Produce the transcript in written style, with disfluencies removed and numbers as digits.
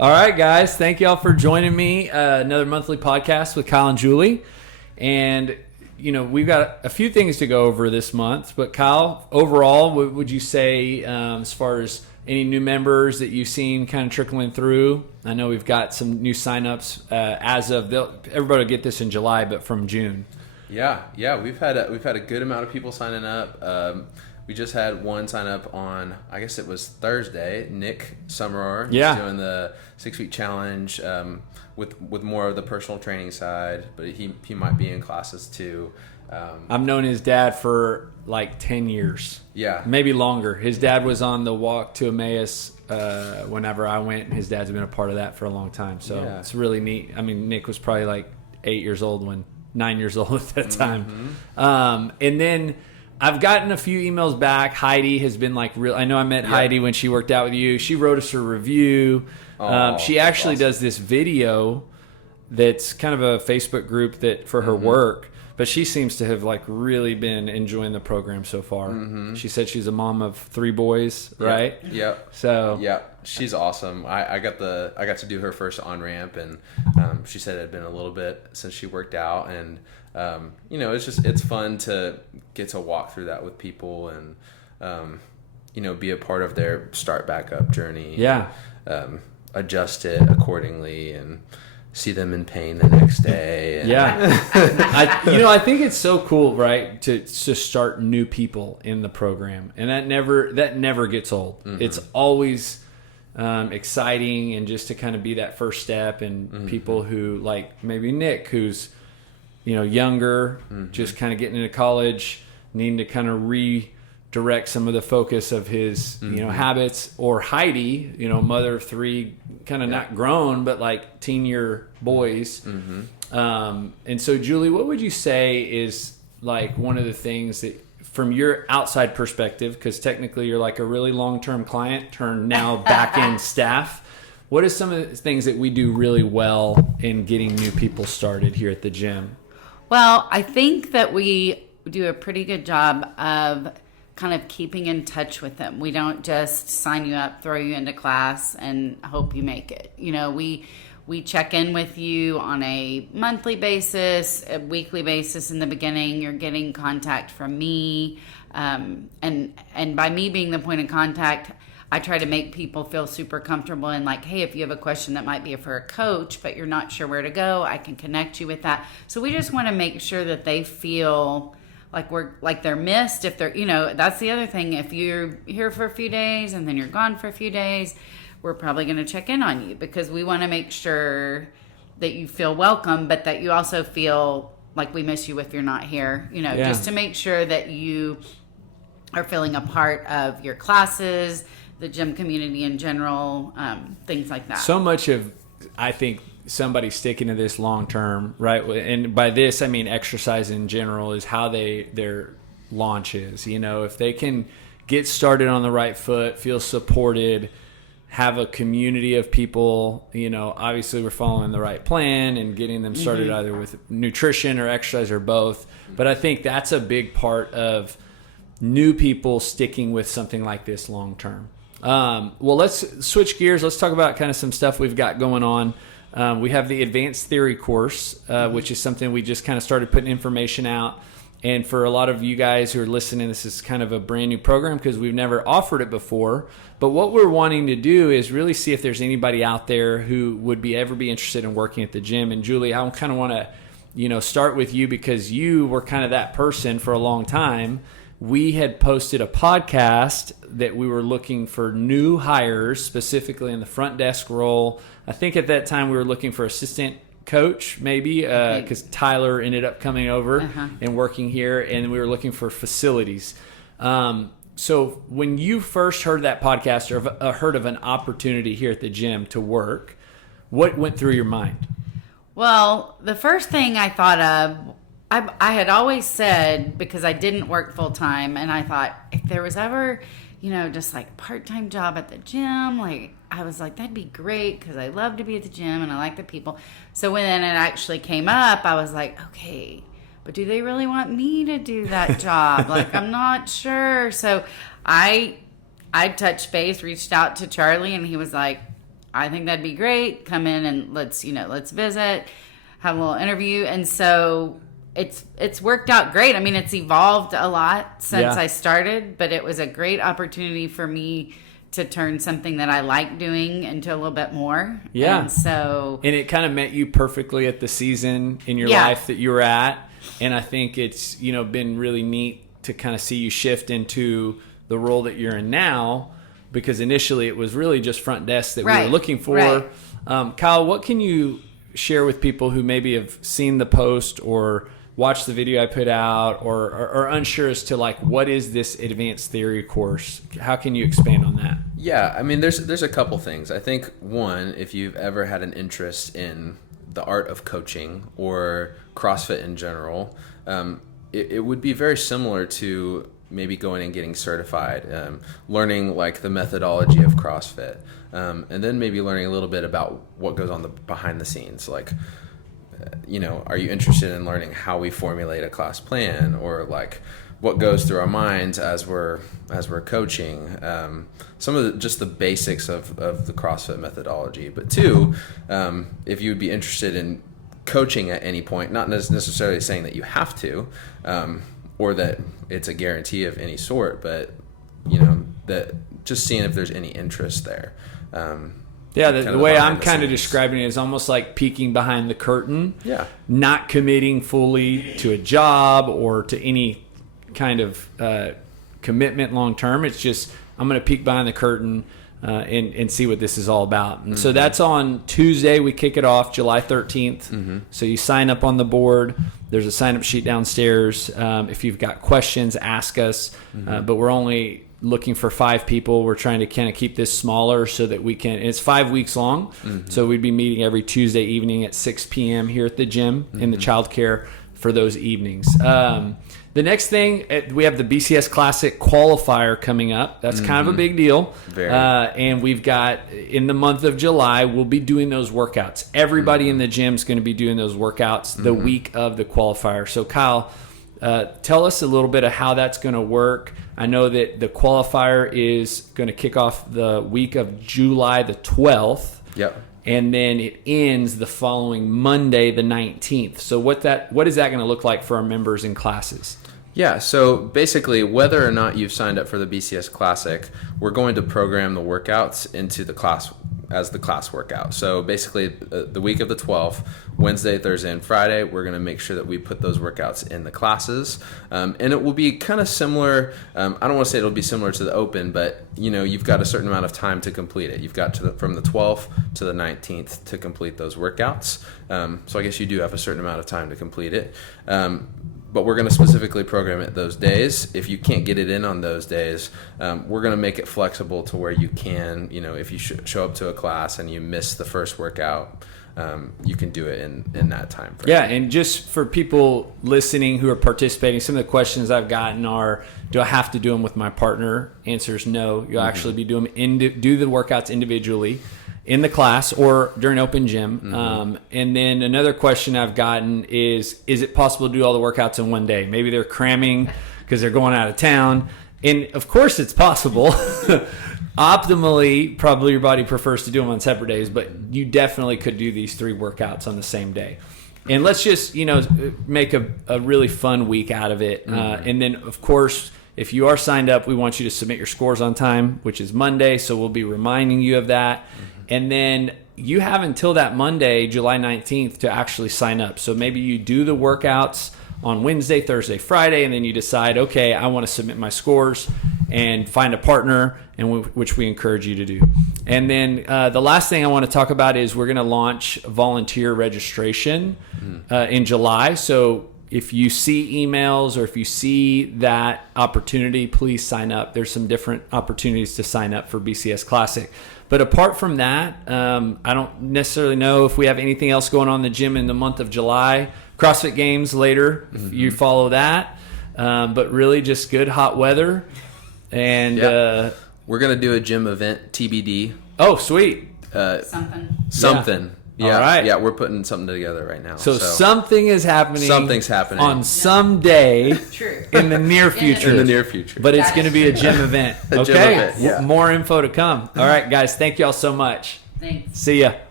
All right, guys. Thank y'all for joining me. Another monthly podcast with Kyle and Julie. And, we've got a few things to go over this month. But, Kyle, overall, what would you say as far as any new members that you've seen kind of trickling through? I know we've got some new signups as of everybody will get this in July, but from June. Yeah, we've had a good amount of people signing up. We just had one sign up on, I guess it was Thursday. Nick Summerer, he's doing the 6-week challenge with more of the personal training side, but he might be in classes too. I've known his dad for like 10 years. Yeah. Maybe longer. His dad was on the walk to Emmaus whenever I went, and his dad's been a part of that for a long time. So It's really neat. I mean, Nick was probably like 9 years old at that time. And then I've gotten a few emails back. Heidi has been like real. I know I met Heidi when she worked out with you. She wrote us a review. She actually does this video that's kind of a Facebook group that for her work, but she seems to have like really been enjoying the program so far. She said she's a mom of 3 boys, right? Yep. So she's awesome. I got to do her first on ramp, and she said it had been a little bit since she worked out, and it's fun to get to walk through that with people and be a part of their start back up journey. Yeah. Adjust it accordingly and see them in pain the next day. And I think it's so cool, right, to start new people in the program, and that never gets old. It's always exciting, and just to kind of be that first step, and people who like maybe Nick, who's younger, just kind of getting into college, needing to kind of redirect some of the focus of his habits, or Heidi, mother of 3, kind of not grown, but like teen-year boys. And so, Julie, what would you say is like one of the things that, from your outside perspective, because technically you're like a really long-term client turned now back-end staff, what are some of the things that we do really well in getting new people started here at the gym? Well, I think that we do a pretty good job of kind of keeping in touch with them. We don't just sign you up, throw you into class, and hope you make it. We check in with you on a monthly basis, a weekly basis in the beginning. You're getting contact from me. And by me being the point of contact, I try to make people feel super comfortable and like, hey, if you have a question that might be for a coach, but you're not sure where to go, I can connect you with that. So we just want to make sure that they feel like they're missed. If they're, that's the other thing. If you're here for a few days and then you're gone for a few days, we're probably going to check in on you, because we want to make sure that you feel welcome, but that you also feel like we miss you if you're not here, just to make sure that you are feeling a part of your classes, the gym community in general, things like that. So much of, I think, somebody sticking to this long term, right? And by this, I mean exercise in general, is how their launch is. If they can get started on the right foot, feel supported, have a community of people, obviously we're following the right plan and getting them started either with nutrition or exercise or both. But I think that's a big part of new people sticking with something like this long term. Well, let's switch gears. Let's talk about kind of some stuff we've got going on. We have the Advanced Theory course, which is something we just kind of started putting information out. And for a lot of you guys who are listening, this is kind of a brand new program because we've never offered it before. But what we're wanting to do is really see if there's anybody out there who would ever be interested in working at the gym. And Julie, I kind of want to, start with you, because you were kind of that person for a long time. We had posted a podcast that we were looking for new hires, specifically in the front desk role. I think at that time we were looking for assistant coach, maybe, because Tyler ended up coming over and working here, and we were looking for facilities. So when you first heard that podcast, or heard of an opportunity here at the gym to work, what went through your mind? Well, the first thing I thought of, I had always said, because I didn't work full time, and I thought if there was ever, just like part-time job at the gym, I was like, that'd be great, because I love to be at the gym and I like the people. So when it actually came up, I was like, okay, but do they really want me to do that job? I'm not sure. So I touched base, reached out to Charlie, and he was like, I think that'd be great. Come in and let's visit, have a little interview. And so it's worked out great. I mean, it's evolved a lot since I started, but it was a great opportunity for me to turn something that I like doing into a little bit more. Yeah. And it kind of met you perfectly at the season in your life that you were at. And I think it's, been really neat to kind of see you shift into the role that you're in now, because initially it was really just front desk that we were looking for. Right. Kyle, what can you share with people who maybe have seen the post or watched the video I put out, or are unsure as to like, what is this advanced theory course? How can you expand on that? Yeah, I mean, there's a couple things. I think one, if you've ever had an interest in the art of coaching or CrossFit in general, it would be very similar to maybe going and getting certified, learning like the methodology of CrossFit, and then maybe learning a little bit about what goes on behind the scenes, like, are you interested in learning how we formulate a class plan, or like what goes through our minds as we're coaching, some of just the basics of the CrossFit methodology. But two, if you would be interested in coaching at any point, not necessarily saying that you have to, or that it's a guarantee of any sort, but that just seeing if there's any interest there. The way I'm kind of describing it is almost like peeking behind the curtain. Yeah. Not committing fully to a job or to any kind of commitment long term. It's just, I'm going to peek behind the curtain and see what this is all about. And so that's on Tuesday. We kick it off July 13th. So you sign up on the board. There's a sign-up sheet downstairs. If you've got questions, ask us. But we're only looking for 5 people. We're trying to kind of keep this smaller so that we can, it's 5 weeks long. So we'd be meeting every Tuesday evening at 6 p.m. here at the gym in the childcare for those evenings. The next thing, we have the BCS Classic qualifier coming up. That's kind of a big deal. And we've got, in the month of July, we'll be doing those workouts. Everybody in the gym is going to be doing those workouts the week of the qualifier. So Kyle, tell us a little bit of how that's going to work. I know that the qualifier is going to kick off the week of July the 12th. Yep. And then it ends the following Monday, the 19th. So what is that going to look like for our members in classes? Yeah, so basically, whether or not you've signed up for the BCS Classic, we're going to program the workouts into the class as the class workout. So basically, the week of the 12th, Wednesday, Thursday, and Friday, we're going to make sure that we put those workouts in the classes. And it will be kind of similar. I don't want to say it'll be similar to the Open, but you've got a certain amount of time to complete it. You've got from the 12th to the 19th to complete those workouts. So I guess you do have a certain amount of time to complete it. But we're going to specifically program it those days. If you can't get it in on those days, we're going to make it flexible to where you can, if you show up to a class and you miss the first workout, you can do it in that time frame. Yeah, and just for people listening who are participating, some of the questions I've gotten are, do I have to do them with my partner? Answer is no. You'll actually be doing do the workouts individually in the class or during open gym. And then another question I've gotten is it possible to do all the workouts in one day? Maybe they're cramming because they're going out of town. And of course it's possible. Optimally, probably your body prefers to do them on separate days, but you definitely could do these 3 workouts on the same day. And let's just, make a really fun week out of it. And then, of course, if you are signed up, we want you to submit your scores on time, which is Monday. So we'll be reminding you of that. And then you have until that Monday, July 19th, to actually sign up. So maybe you do the workouts on Wednesday, Thursday, Friday, and then you decide, okay, I want to submit my scores and find a partner, which we encourage you to do. And then the last thing I want to talk about is we're going to launch volunteer registration in July. So if you see emails or if you see that opportunity, please sign up. There's some different opportunities to sign up for BCS Classic. But apart from that, I don't necessarily know if we have anything else going on in the gym in the month of July. CrossFit Games Later, if you follow that. But really just good hot weather. And we're going to do a gym event, TBD. Oh, sweet. Something. Yeah. All right. Yeah, we're putting something together right now. So something is happening. Something's happening on some day in the near future. In the near future. But it's going to be a gym event. Okay. Gym event, yeah. More info to come. All right, guys. Thank y'all so much. Thanks. See ya.